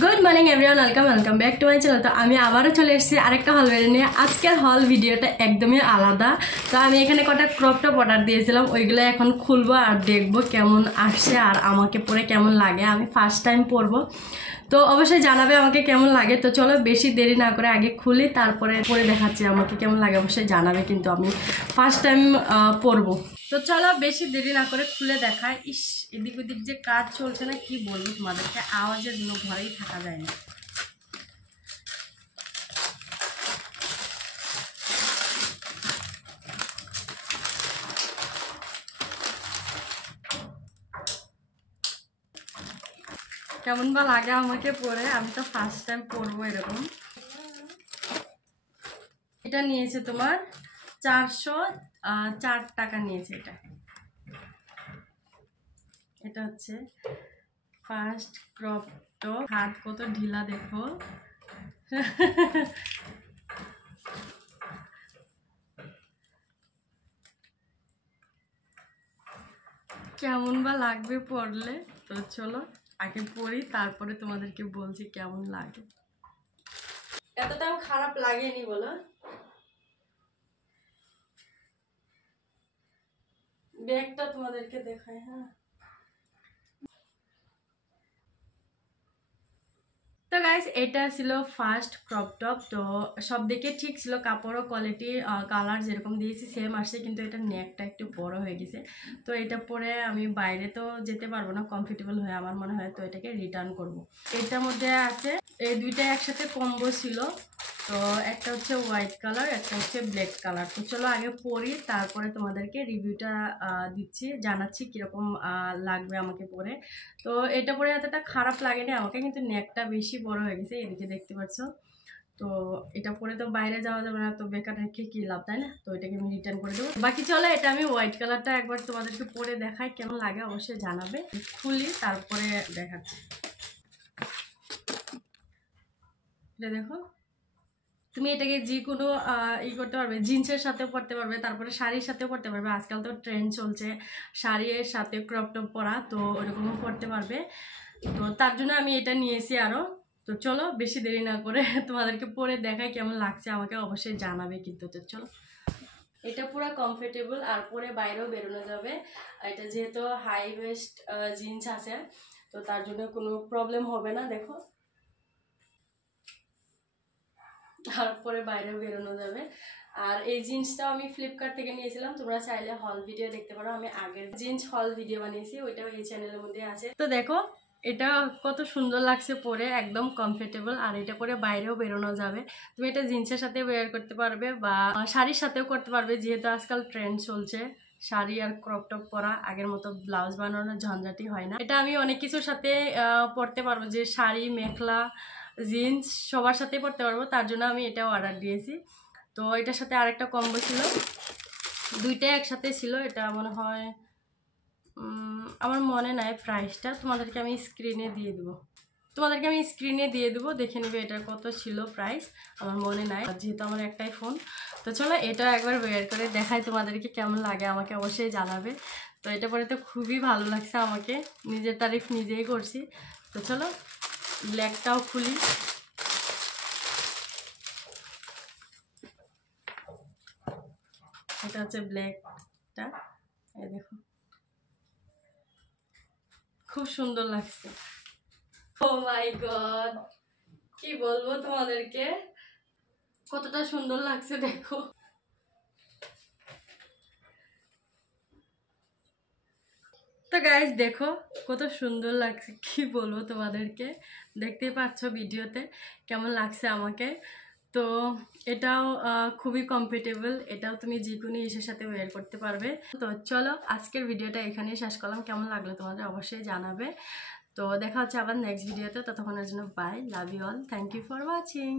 Good morning everyone, welcome back to my channel. তো আমি আবারও চলে এসেছি আরেকটা হল ভিডিও নিয়ে। আজকের হল ভিডিওটা একদমই আলাদা। তো আমি এখানে কটা ক্রপ টপ অর্ডার দিয়েছিলাম, ওইগুলো এখন খুলবো আর দেখবো কেমন আসছে আর আমাকে পরে কেমন লাগে। আমি ফার্স্ট টাইম পরবো, তো অবশ্যই জানাবে আমাকে কেমন লাগে। তো চলো বেশি দেরি না করে আগে খুলি, তারপরে পরে দেখাচ্ছি আমাকে কেমন লাগে। অবশ্যই জানাবে, কিন্তু আমি ফার্স্ট টাইম পরবো। তো চলো বেশি দেরি না করে খুলে দেখায়। ইস, এদিক ওদিক যে কাজ চলছে না, কি বলবো তোমাদেরকে, আওয়াজের জন্য ঘরেই থাকা যায় না। কেমন বা লাগে আমাকে পরে, আমি তো ফার্স্ট টাইম পরবো এরকম। এটা নিয়েছে তোমার 404 টাকা নিয়েছে। এটা হচ্ছে ফার্স্ট ক্রপ টপ। হাত কত ঢিলা দেখো। কেমন বা লাগবে পরলে। তো চলো আগে পরি, তারপরে তোমাদেরকে বলছি কেমন লাগে। এতটাও খারাপ লাগেনি বলো। ব্যাগটা তোমাদেরকে দেখাই। হ্যাঁ, তো গাইস এটা ছিল ফার্স্ট ক্রপ টপ। তো সব দিকে ঠিক ছিল, কাপড়ও কোয়ালিটি কালার যেরকম দিয়েছি সেম আসছে, কিন্তু এটা নেকটা একটু বড় হয়ে গেছে। তো এটা পরে আমি বাইরে তো যেতে পারবো না কমফর্টেবল হয়ে আমার মনে হয়, তো এটাকে রিটার্ন করব। এটার মধ্যে আছে এই দুইটা একসাথে কম্বো ছিল। তো একটা হচ্ছে হোয়াইট কালার, একটা হচ্ছে ব্ল্যাক কালার। তো চলো আগে পরি, তারপরে তোমাদেরকে রিভিউটা দিচ্ছি, জানাচ্ছি কীরকম লাগবে আমাকে পরে। তো এটা পরে এতটা খারাপ লাগেনি আমাকে, কিন্তু নেকটা বেশি বড় হয়ে গেছে, এদিকে দেখতে পাচ্ছ। তো এটা পরে তো বাইরে যাওয়া যাবে না, তো বেকার রেখে কি লাভ, তাই না? তো এটাকে আমি রিটার্ন করে দেবো। বাকি চলো এটা আমি হোয়াইট কালারটা একবার তোমাদেরকে পরে দেখাই, কেমন লাগে অবশ্যই জানাবে। খুলি তারপরে দেখাচ্ছি। এটা দেখো, তুমি এটাকে যে কোনো করতে পারবে, জিন্সের সাথেও পরতে পারবে, তারপরে শাড়ির সাথেও পরতে পারবে। আজকাল তো ট্রেন্ড চলছে শাড়ির সাথে ক্রপ টপ পরা, তো ওরকমও পরতে পারবে। তো তার জন্য আমি এটা নিয়েছি আরও। তো চলো বেশি দেরি না করে তোমাদেরকে পরে দেখাই কেমন লাগছে, আমাকে অবশ্যই জানাবে কিন্তু। তো চলো, এটা পুরো কমফোর্টেবল আর পরে বাইরেও বেরোনো যাবে। এটা যেহেতু হাই ওয়েস্ট জিন্স আছে, তো তার জন্য কোনো প্রবলেম হবে না। দেখো, তারপরে বাইরেও বেরোনো যাবে। আর এই জিন্সটাও আমি ফ্লিপকার্ট থেকে নিয়েছিলাম, তোমরা চাইলে হল ভিডিও দেখতে পারো। আমি আগের জিন্স হল ভিডিও বানিয়েছি, ওইটাও এই চ্যানেলের মধ্যে আছে। তো দেখো এটা কত সুন্দর লাগছে পরে, একদম কমফোর্টেবল। আর এটা পরে বাইরেও বেরোনো যাবে। তুমি এটা জিন্সের সাথে ওয়্যার করতে পারবে বা শাড়ির সাথেও করতে পারবে, যেহেতু আজকাল ট্রেন্ড চলছে শাড়ি আর ক্রপ টপ পরা। আগের মতো ব্লাউজ বানানোর ঝঞ্ঝাটি হয় না। এটা আমি অনেক কিছুর সাথে পরতে পারবো, যে শাড়ি, মেখলা, জিন্স সবার সাথে পরতে পারবো। তার জন্য আমি এটাও অর্ডার দিয়েছি। তো এটার সাথে আরেকটা কম্বো ছিল, দুইটাই একসাথে ছিল। এটা মনে হয় আমার মনে নাই প্রাইসটা, তোমাদেরকে আমি স্ক্রিনে দিয়ে দেবো, দেখে নেবে এটার কত ছিল প্রাইস। আমার মনে নাই, যেহেতু আমার একটাই ফোন। তো চলো এটা একবার ওয়্যার করে দেখাই তোমাদেরকে কেমন লাগে, আমাকে অবশ্যই জানাবে। তো এটা পরে তো খুবই ভালো লাগছে আমাকে, নিজের তারিফ নিজেই করছি। তো চলো ব্ল্যাকটাও খুলি। এটা হচ্ছে ব্ল্যাকটা, এই দেখো খুব সুন্দর লাগছে। ও মাই গড, কি বলবো তোমাদেরকে, কতটা সুন্দর লাগছে দেখো। তো গাইজ দেখো কত সুন্দর লাগছে, কি বলবো তোমাদেরকে, দেখতেই পাচ্ছ ভিডিওতে কেমন লাগছে আমাকে। তো এটাও খুবই কমফোর্টেবল, এটাও তুমি যে কোনো ইসের সাথে ওয়্যার করতে পারবে। তো চলো আজকের ভিডিওটা এখানেই শেষ করলাম, কেমন লাগলো তোমাদের অবশ্যই জানাবে। তো দেখা হচ্ছে আবার নেক্সট ভিডিওতে, ততক্ষণের জন্য bye, love you all, thank you for watching.